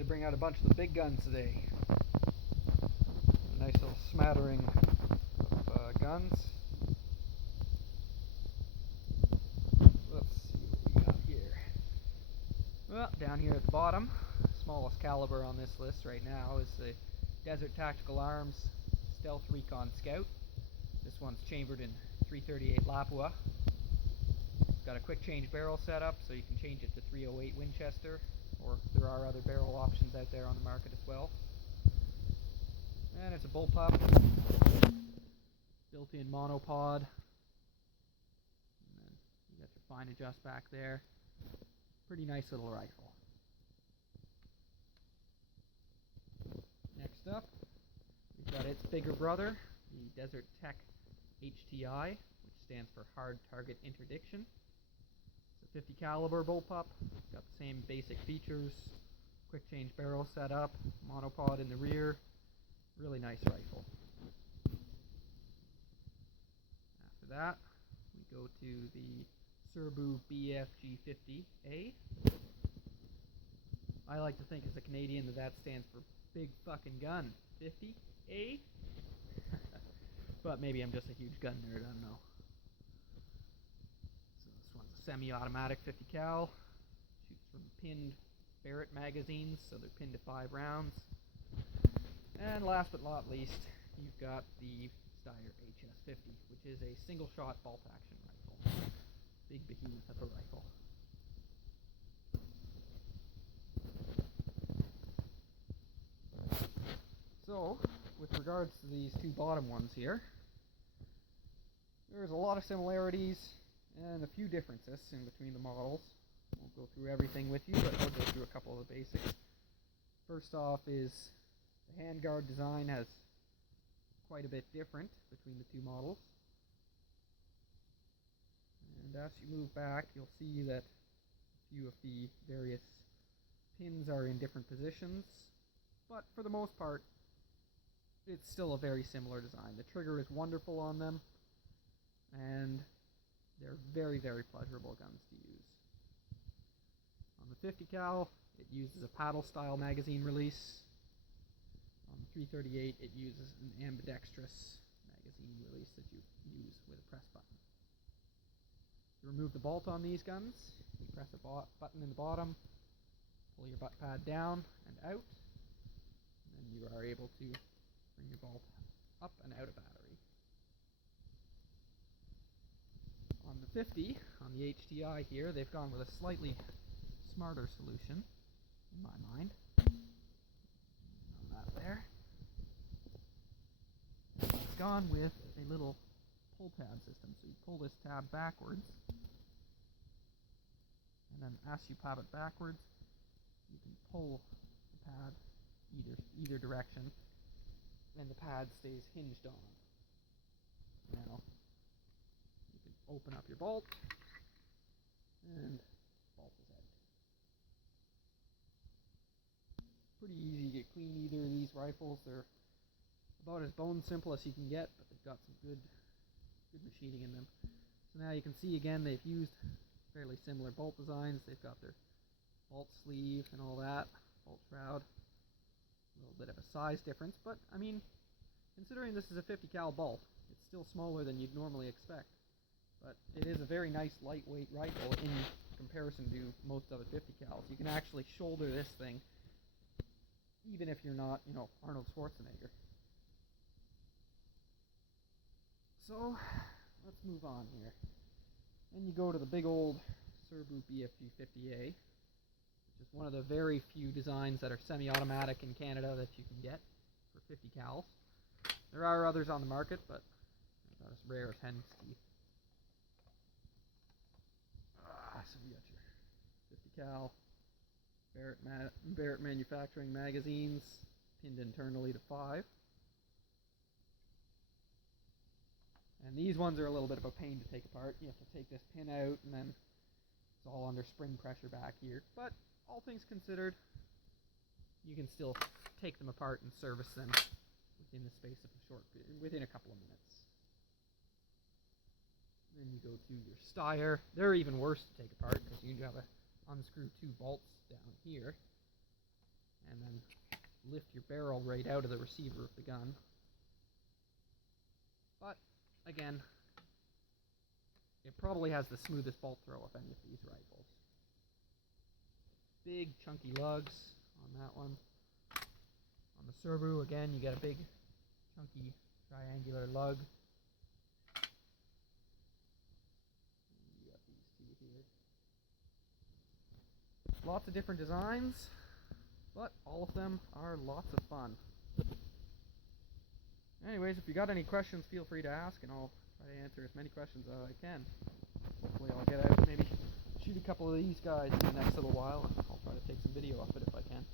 decided to bring out a bunch of the big guns today. A nice little smattering of guns. Let's see what we got here. Well, down here at the bottom, smallest caliber on this list right now is the Desert Tactical Arms Stealth Recon Scout. This one's chambered in .338 Lapua. It's got a quick change barrel setup, so you can change it to .308 Winchester, or there are other barrel options out there on the market as well. And it's a bullpup, built-in monopod, and then you got your fine adjust back there. Pretty nice little rifle. Next up, we've got its bigger brother, the Desert Tech HTI, which stands for Hard Target Interdiction. It's a 50 caliber bullpup. Got the same basic features, quick change barrel setup, monopod in the rear. Really nice rifle. After that, we go to the Serbu BFG50A. I like to think as a Canadian that stands for Big Fucking Gun 50A. But maybe I'm just a huge gun nerd, I don't know. So this one's a semi-automatic 50 cal. Shoots from pinned Barrett magazines, so they're pinned to 5 rounds. And last but not least, you've got the Steyr HS50, which is a single-shot bolt-action rifle. Big behemoth of a rifle. So, with regards to these two bottom ones here, there's a lot of similarities and a few differences in between the models. Won't go through everything with you, but I'll go through a couple of the basics. First off is the handguard design has quite a bit different between the two models. And as you move back, you'll see that a few of the various pins are in different positions, but for the most part, it's still a very similar design. The trigger is wonderful on them, and they're very, very pleasurable guns to use. On the 50 cal, it uses a paddle style magazine release. On the 338, it uses an ambidextrous magazine release that you use with a press button. To remove the bolt on these guns, you press a button in the bottom, pull your butt pad down and out, and then you are able to bring your bolt up and out of battery. On the 50, on the HTI here, they've gone with a slightly smarter solution, in my mind. On that there. It's gone with a little pull tab system. So you pull this tab backwards, and then as you pop it backwards, you can pull the pad either direction, and the pad stays hinged on. Now, you can open up your bolt, and the bolt is out. Pretty easy to get clean either of these rifles. They're about as bone simple as you can get, but they've got some good machining in them. So now you can see again they've used fairly similar bolt designs. They've got their bolt sleeve and all that, bolt shroud. A little bit of a size difference, but I mean, considering this is a 50 cal bolt, it's still smaller than you'd normally expect. But it is a very nice lightweight rifle in comparison to most other 50 cals. You can actually shoulder this thing even if you're not, Arnold Schwarzenegger. So, let's move on here. Then you go to the big old Serbu BFG50A, which is one of the very few designs that are semi-automatic in Canada that you can get for 50 cals. There are others on the market, but they're not as rare as hen's teeth. So you got your 50 cal Barrett manufacturing magazines pinned internally to 5. And these ones are a little bit of a pain to take apart. You have to take this pin out, and then it's all under spring pressure back here. But all things considered, you can still take them apart and service them within the space of within a couple of minutes. Then you go to your Steyr. They're even worse to take apart because you have to unscrew 2 bolts down here. and then lift your barrel right out of the receiver of the gun. But, again, it probably has the smoothest bolt throw of any of these rifles. Big chunky lugs on that one. On the Serbu, again, you get a big chunky triangular lug. You got these two here. Lots of different designs, but all of them are lots of fun. Anyways, if you got any questions, feel free to ask, and I'll try to answer as many questions as I can. Hopefully I'll get out, maybe shoot a couple of these guys in the next little while, and I'll try to take some video of it if I can.